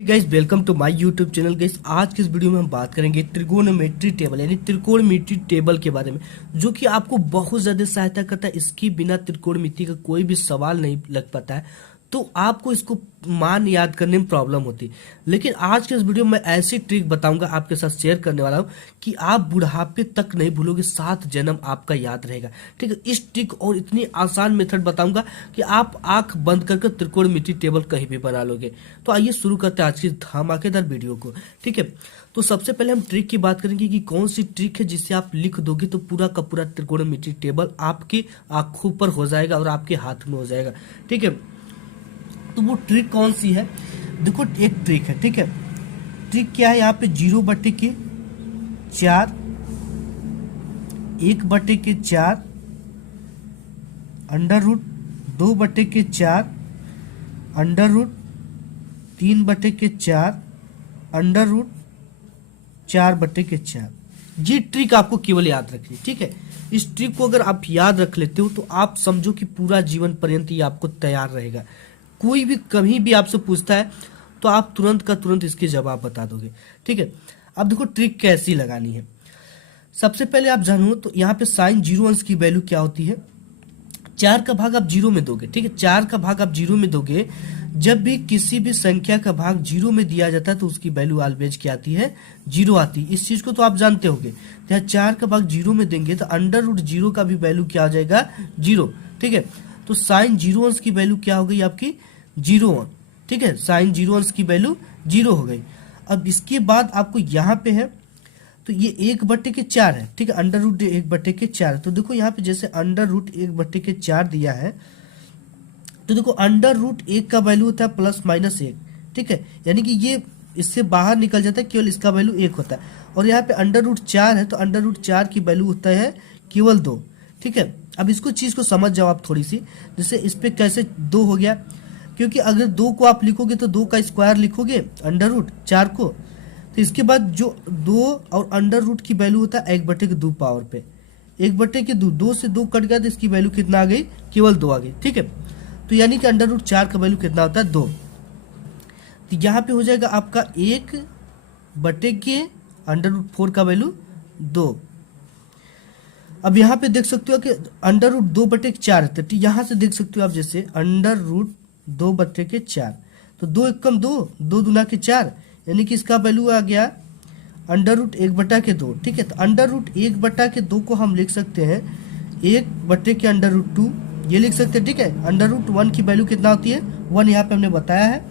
Guys welcome to my YouTube channel. Guys आज के इस वीडियो में हम बात करेंगे त्रिकोणमिति टेबल यानी त्रिकोणमिति टेबल के बारे में, जो कि आपको बहुत ज्यादा सहायता करता है। इसकी बिना त्रिकोणमिति का कोई भी सवाल नहीं लग पाता है, तो आपको इसको मान याद करने में प्रॉब्लम होती है। लेकिन आज के इस वीडियो में मैं ऐसी ट्रिक बताऊंगा, आपके साथ शेयर करने वाला हूं कि आप बुढ़ापे तक नहीं भूलोगे, 7 जन्म आपका याद रहेगा। ठीक है, इस ट्रिक और इतनी आसान मेथड बताऊंगा कि आप आंख बंद करके त्रिकोणमिति टेबल कहीं भी बना लोगे। तो आइए शुरू करते हैं आज की धमाकेदार वीडियो को। ठीक है, तो सबसे पहले हम ट्रिक की बात करेंगे कि कौन सी ट्रिक है जिसे आप लिख दोगे तो पूरा का पूरा त्रिकोणमिति टेबल आपकी आंखों पर हो जाएगा और आपके हाथ में हो जाएगा। ठीक है, तो वो ट्रिक कौन सी है? देखो, एक ट्रिक है। ठीक है, ट्रिक क्या है? यहाँ पे 0/4, 1/4, √2/4, √3/4, √4/4। ये ट्रिक आपको केवल याद रखनी। ठीक है, इस ट्रिक को अगर आप याद रख लेते हो तो आप समझो कि पूरा जीवन पर्यंत ये आपको तैयार रहेगा। कोई भी कभी भी आपसे पूछता है तो आप तुरंत का तुरंत इसके जवाब बता दोगे। ठीक है, अब देखो ट्रिक कैसी लगानी है। सबसे पहले आप जानो तो यहाँ पे साइन 0 अंश की वैल्यू क्या होती है? 4 का भाग आप 0 में दोगे। ठीक है, 4 का भाग आप 0 में दोगे। जब भी किसी भी संख्या का भाग 0 में दिया जाता है तो उसकी वैल्यू ऑलवेज क्या आती है? 0 आती है। इस चीज को तो आप जानते होंगे। तो यहाँ 4 का भाग 0 में देंगे तो √0 का भी वैल्यू क्या आ जाएगा? 0। ठीक है, तो साइन 0 अंश की वैल्यू क्या हो गई आपकी? 0। ठीक है, साइन 0 अंश की वैल्यू 0 हो गई। अब इसके बाद आपको यहाँ पे है तो ये 1/4 है। ठीक है, √1/4। तो देखो यहाँ पे जैसे √1/4 दिया है तो देखो √1 का वैल्यू होता है ±1। ठीक है, यानी कि ये इससे बाहर निकल जाता है, केवल इसका वैल्यू 1 होता है। और यहाँ पे √4 है तो √4 की वैल्यू होता है केवल 2। ठीक है, अब इसको चीज को समझ जाओ आप थोड़ी सी। जैसे इस पे कैसे 2 हो गया? क्योंकि अगर 2 को आप लिखोगे तो 2 का स्क्वायर लिखोगे √4 को, तो इसके बाद जो 2 और √, की वैल्यू होता है 1/2 पावर पे। 1/2, 2 से 2 कट गया तो इसकी वैल्यू कितना आ गई? केवल 2 आ गई। ठीक है, तो यानी कि √4 का वैल्यू कितना होता है? 2। तो यहाँ पे हो जाएगा आपका 1/4 का वैल्यू 2। अब यहाँ पे देख सकते हो कि √2/4 है, तो यहाँ से देख सकते हो आप जैसे √2/4। तो 2 एकम 2, 2 दूना के 4, यानी कि इसका वैल्यू आ गया √1/2। ठीक है, तो √1/2 को हम लिख सकते हैं 1/√2, ये लिख सकते हैं। ठीक है, √1 की वैल्यू कितना होती है? 1 यहाँ पे हमने बताया है।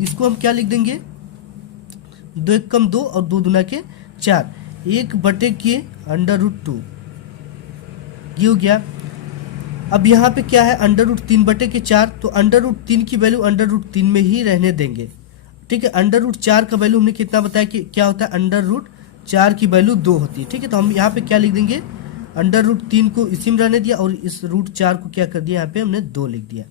इसको हम क्या लिख देंगे? 2 एकम 2 और 2 दूना के 4, 1/√2, ये हो गया। अब यहाँ पे क्या है? √3/4, तो √3 की वैल्यू √3 में ही रहने देंगे। ठीक है, √4 का वैल्यू हमने कितना बताया कि क्या होता है? √4 की वैल्यू 2 होती है। ठीक है, तो हम यहाँ पे क्या लिख देंगे? √3 को इसी में रहने दिया और इस √4 को क्या कर दिया? यहाँ पे हमने 2 लिख दिया।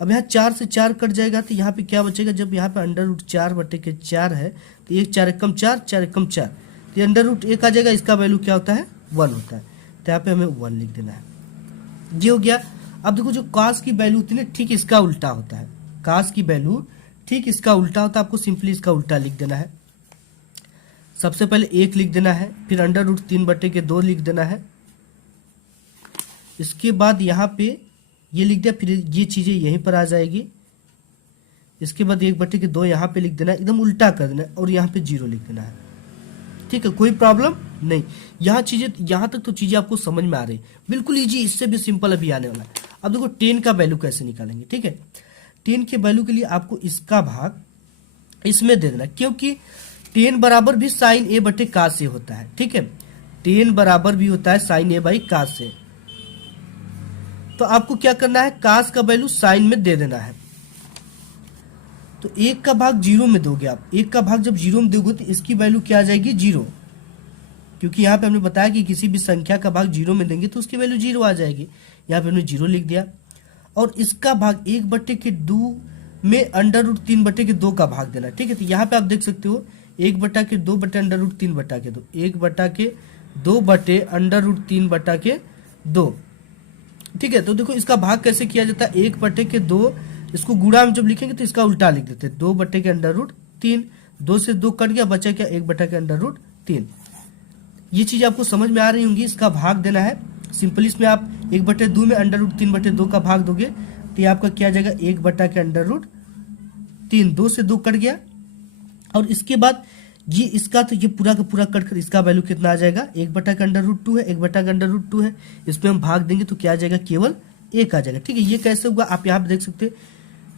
अब यहाँ 4 से 4 कट जाएगा तो यहाँ पे क्या बचेगा? जब यहाँ पे √4/4 है तो 1 4 एकम 4, 4 एकम 4, तो ये √1 आ जाएगा। इसका वैल्यू क्या होता है? 1 होता है। तो यहाँ पे हमें 1 लिख देना है। ये हो गया। अब देखो, जो कास की वैल्यू होती है ना, ठीक इसका उल्टा होता है। कास की वैल्यू ठीक इसका उल्टा होता है। आपको सिंपली इसका उल्टा लिख देना है। सबसे पहले 1 लिख देना है, फिर √3/2 लिख देना है। इसके बाद यहाँ पे ये लिख दिया, फिर ये चीजें यहीं पर आ जाएगी। इसके बाद 1/2 यहाँ पे लिख देना है, एकदम उल्टा कर देना है और यहाँ पे 0 लिख देना है। ठीक है, कोई प्रॉब्लम नहीं। यहाँ तक तो चीजें आपको समझ में आ रही, बिल्कुल इजी। इससे भी सिंपल अभी आने वाला है। अब देखो 10 का वैल्यू कैसे निकालेंगे। ठीक है, 10 के वैल्यू के लिए आपको इसका भाग इसमें दे देना, क्योंकि 10 बराबर भी साइन a/cos से होता है। ठीक है, 10 बराबर भी होता है साइन a/cos से। तो आपको क्या करना है? cos का वैल्यू साइन में दे देना है। तो 1 का भाग 0 में दोगे आप। 1 का भाग जब 0 में दोगे तो इसकी वैल्यू क्या आ जाएगी? 0, क्योंकि यहाँ पे हमने बताया कि किसी भी संख्या का भाग 0 में देंगे तो उसकी वैल्यू 0 आ जाएगी। यहाँ पे हमने 0 लिख दिया। और इसका भाग 1/2 में √3/2 का भाग देना। ठीक है, तो यहाँ पे आप देख सकते हो 1/2 √3/2, 1/2 ठीक है, तो देखो इसका भाग कैसे किया जाता है? 1/2, इसको गुणा में जब लिखेंगे तो इसका उल्टा लिख देते हैं, 2/√3। 3, 2 से 2 कट गया, बचा क्या 1/√3। ये चीज आपको समझ में आ रही होंगी। इसका भाग देना है सिंपली, इसमें आप 1/2 में √3/2 का भाग दोगे तो ये आपका क्या आ जाएगा 1/√3, 2 से 2 कट गया। और इसके बाद ये इसका तो ये पूरा का पूरा कट कर इसका वैल्यू कितना आ जाएगा 1/√2 है, 1/√2 है, इसमें हम भाग देंगे तो क्या आ जाएगा केवल 1 आ जाएगा। ठीक है, ये कैसे होगा आप यहाँ पे देख सकते हैं,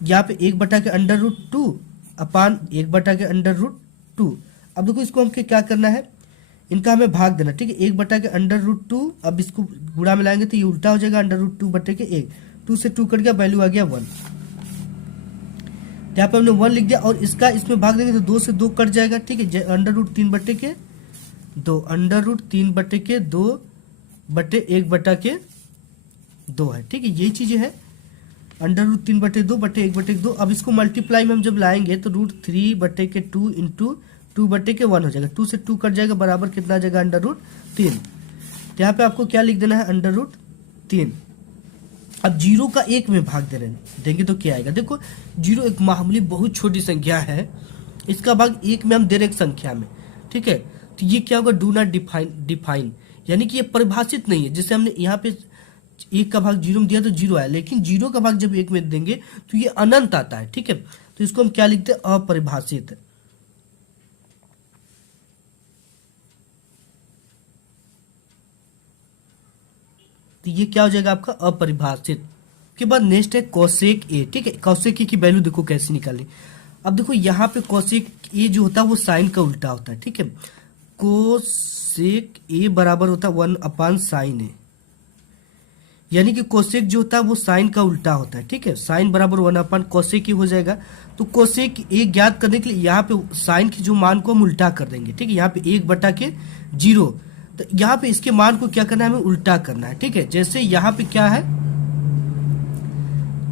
यहाँ पे 1/√2 अपान 1/√2। अब देखो इसको हमको क्या करना है, इनका हमें भाग देना। ठीक है, 1/√2, अब इसको गुणा में लाएंगे तो ये उल्टा हो जाएगा √2/1, 2 से 2 कट गया, वैल्यू आ गया 1। यहाँ पे हमने 1 लिख दिया और इसका इसमें भाग देंगे तो 2 से 2 कट जाएगा। ठीक है, √3/2, √3/2 है। ठीक है, यही चीजें है √3/2/1/2। अब इसको मल्टीप्लाई में हम जब लाएंगे तो √3/2 इंटू 2/1 हो जाएगा, 2 से 2 कट जाएगा, बराबर कितना आ जाएगा √3। तो यहाँ पे आपको क्या लिख देना है √3। अब 0 का 1 में भाग दे रहे हैं, देंगे तो क्या आएगा, देखो 0 एक मामूली बहुत छोटी संख्या है, इसका भाग 1 में हम दे रहे एक संख्या में। ठीक है, तो ये क्या होगा डू नॉट डिफाइन, यानी कि ये परिभाषित नहीं है। जैसे हमने यहाँ पे 1 का भाग 0 में दिया तो 0 आया, लेकिन 0 का भाग जब 1 में देंगे तो ये अनंत आता है। ठीक है, तो इसको हम क्या लिखते हैं अपरिभाषित। तो ये क्या हो जाएगा आपका अपरिभाषित। के बाद नेक्स्ट है कोसेक ए। ठीक है, कोसेक ए की वैल्यू देखो कैसे निकालनी। अब देखो यहाँ पे कोसेक ए जो होता है वो साइन का उल्टा होता है। ठीक है, कोसेक ए बराबर होता है 1/sin ए, यानी कि कोसेक जो होता है वो साइन का उल्टा होता है। ठीक है, साइन बराबर 1/कोसेक ए हो जाएगा। तो कोसेक ए ज्ञात करने के लिए यहाँ पे साइन के जो मान को हम उल्टा कर देंगे। ठीक है, यहाँ पे 1/0, तो यहाँ पे इसके मान को क्या करना है, हमें उल्टा करना है। ठीक है, जैसे यहाँ पे क्या है,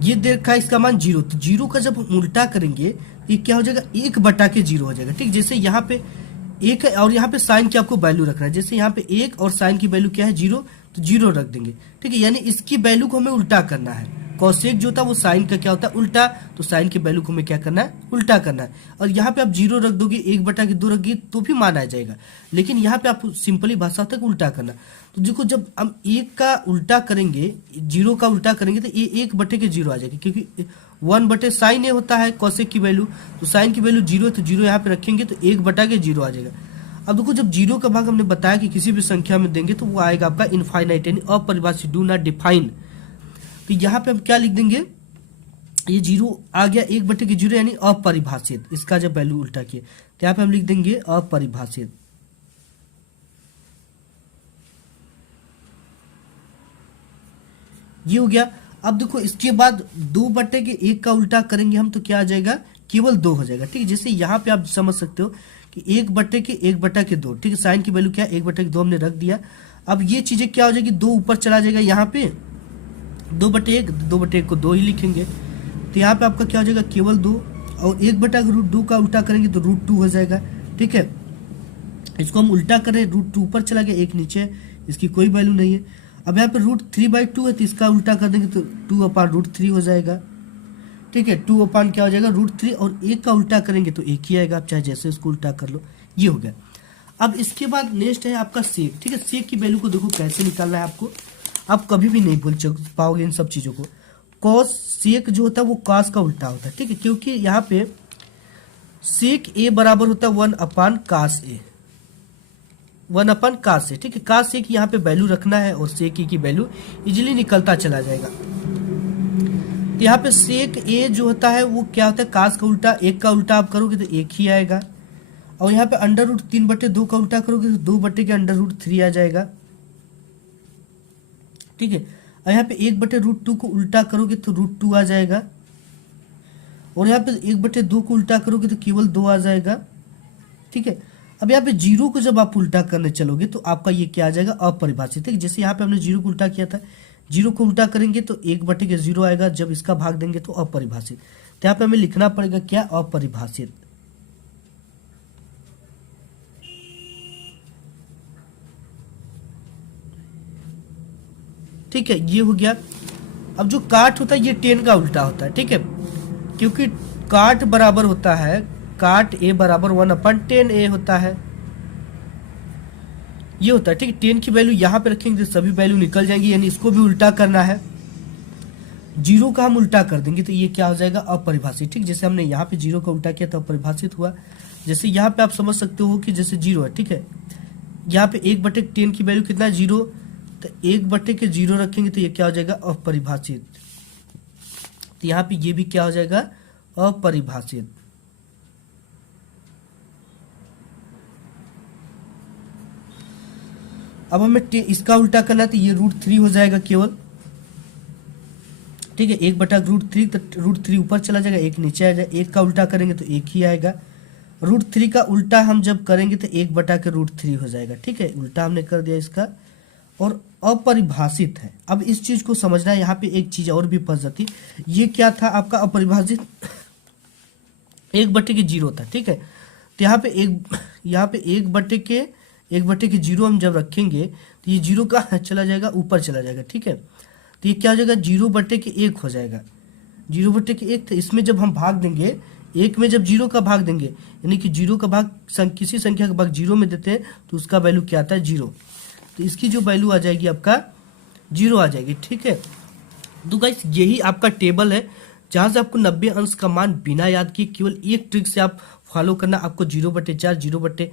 ये देखा है इसका मान 0, तो 0 का जब हम उल्टा करेंगे तो ये क्या हो जाएगा 1/0 हो जाएगा। ठीक, जैसे यहाँ पे 1 है और यहाँ पे साइन की आपको वैल्यू रखना है, जैसे यहाँ पे 1 और साइन की वैल्यू क्या है 0, तो 0 रख देंगे। ठीक है, यानी इसकी वैल्यू को हमें उल्टा करना है। कोसेक जो होता है वो साइन का क्या होता है उल्टा, तो साइन की वैल्यू को हमें क्या करना है उल्टा करना है। और यहाँ पे आप 0 रख दोगे, 1/2 रख दोगे तो भी मान आ जाएगा, लेकिन यहाँ पे आप सिंपली भाषा तक उल्टा करना। तो देखो जब हम 1 का उल्टा करेंगे, 0 का उल्टा करेंगे तो ये 1/0 आ जाएगा, क्योंकि 1/sin ए होता है कोसेक की वैल्यू, तो साइन की वैल्यू 0 है, तो 0 यहाँ पे रखेंगे तो 1/0 आ जाएगा। अब देखो जब 0 का भाग हमने बताया कि किसी भी संख्या में देंगे तो वो आएगा आपका इनफाइनाइट, यानी अपरिभाषित, डू नॉट डिफाइन। तो यहाँ पे हम क्या लिख देंगे, ये 0 आ गया 1/0 यानी अपरिभाषित। इसका जब वैल्यू उल्टा किए तो यहाँ पे हम लिख देंगे अपरिभाषित। ये हो गया। अब देखो इसके बाद 2/1 का उल्टा करेंगे हम तो क्या आ जाएगा केवल 2 हो जाएगा। ठीक है, जैसे यहाँ पे आप समझ सकते हो कि 1/1/2। ठीक है, साइन की वैल्यू क्या है 1/2 हमने रख दिया। अब ये चीजें क्या हो जाएगी, 2 ऊपर चला जाएगा, यहाँ पे 2/1 को 2 ही लिखेंगे, तो यहाँ पे आपका क्या हो जाएगा केवल 2, और 1/√2 का उल्टा करेंगे तो √2 हो जाएगा। ठीक है, इसको हम उल्टा करें, √2 ऊपर चला गया, 1 नीचे है, इसकी कोई वैल्यू नहीं है। अब यहाँ पे √3/2 है तो इसका उल्टा कर देंगे तो 2/√3 हो जाएगा। ठीक है, 2 क्या हो जाएगा √3, और 1 का उल्टा करेंगे तो 1 ही आएगा, आप चाहे जैसे इसको उल्टा कर लो। ये हो गया। अब इसके बाद नेक्स्ट है आपका सेक। ठीक है, सेक की वैल्यू को देखो कैसे निकालना है आपको, आप कभी भी नहीं भूल पाओगे इन सब चीजों को। कॉस सेक जो होता है वो कॉस का उल्टा होता है। ठीक है, क्योंकि यहाँ पे सेक ए बराबर होता है 1/cos ए, 1/cos ए। ठीक है, cos ए की यहाँ पे वैल्यू रखना है और सेक ए की वैल्यू इजीली निकलता चला जाएगा। तो यहाँ पे सेक ए जो होता है वो क्या होता है cos का उल्टा, 1 का उल्टा आप करोगे तो 1 ही आएगा, और यहाँ पे √3/2 का उल्टा करोगे तो 2/√3 आ जाएगा। ठीक है, और यहाँ पे 1/√2 को उल्टा करोगे तो √2 आ जाएगा, और यहाँ पे 1/2 को उल्टा करोगे तो केवल 2 आ जाएगा। ठीक है, अब यहाँ पे 0 को जब आप उल्टा करने चलोगे तो आपका ये क्या आ जाएगा अपरिभाषित। ठीक है, जैसे यहाँ पे हमने 0 को उल्टा किया था, 0 को उल्टा करेंगे तो 1/0 आएगा, जब इसका भाग देंगे तो अपरिभाषित। तो यहाँ पे हमें लिखना पड़ेगा क्या अपरिभाषित। ठीक है, ये हो गया। अब जो काट होता है ये 10 का उल्टा होता है। ठीक है, क्योंकि काट बराबर होता है काट ए बराबर 1/10 होता है, ये होता है, ठीक है। 10 की वैल्यू यहाँ पे रखेंगे तो सभी वैल्यू निकल जाएंगी, यानी इसको भी उल्टा करना है। 0 का हम उल्टा कर देंगे तो ये क्या हो जाएगा, अपरिभाषित, ठीक। जैसे हमने यहाँ पे 0 का उल्टा किया तो अपरिभाषित हुआ। जैसे यहाँ पे आप समझ सकते हो कि जैसे 0 है, ठीक है, यहाँ पे 1/10 की वैल्यू कितना है, 0, तो 1/0 रखेंगे तो ये क्या हो जाएगा, अपरिभाषित। तो यहाँ पे ये भी क्या हो जाएगा, अपरिभाषित। अब हमें इसका उल्टा करना है तो ये √3 हो जाएगा केवल, ठीक है। 1/√3 तो √3 ऊपर चला जाएगा, 1 नीचे आ जाएगा। 1 का उल्टा करेंगे तो 1 ही आएगा। √3 का उल्टा हम जब करेंगे तो 1/√3 हो जाएगा, ठीक है। उल्टा हमने कर दिया इसका, और अपरिभाषित है। अब इस चीज को समझना है, यहाँ पे एक चीज और भी फंस जाती, ये क्या था आपका अपरिभाषित, 1/0 था, ठीक है। तो यहाँ पे 1/0 हम जब रखेंगे तो ये 0 का चला जाएगा, ऊपर चला जाएगा, ठीक है। तो ये क्या हो जाएगा, 0/1 हो जाएगा, 0/1। तो इसमें जब हम भाग देंगे, 1 में जब 0 का भाग देंगे, यानी कि 0 का भाग किसी संख्या का भाग 0 में देते हैं तो उसका वैल्यू क्या आता है, 0। तो इसकी जो वैल्यू आ जाएगी आपका 0 आ जाएगी, ठीक है। तो गाइस यही आपका टेबल है जहां से आपको 90 अंश का मान बिना याद किए केवल एक ट्रिक से आप फॉलो करना। आपको 0/4, 0/√1/4,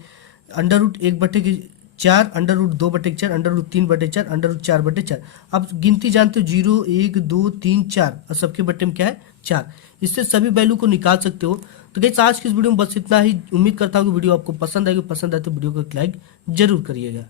√2/4, √3/4, √4/4। आप गिनती जानते हो, 0, 1, 2, 3, 4, और सबके बट्टे में क्या है, 4। इससे सभी वैल्यू को निकाल सकते हो। तो गाइस आज की इस वीडियो में बस इतना ही। उम्मीद करता हूँ कि वीडियो आपको पसंद आएगी। पसंद आए तो वीडियो को लाइक जरूर करिएगा।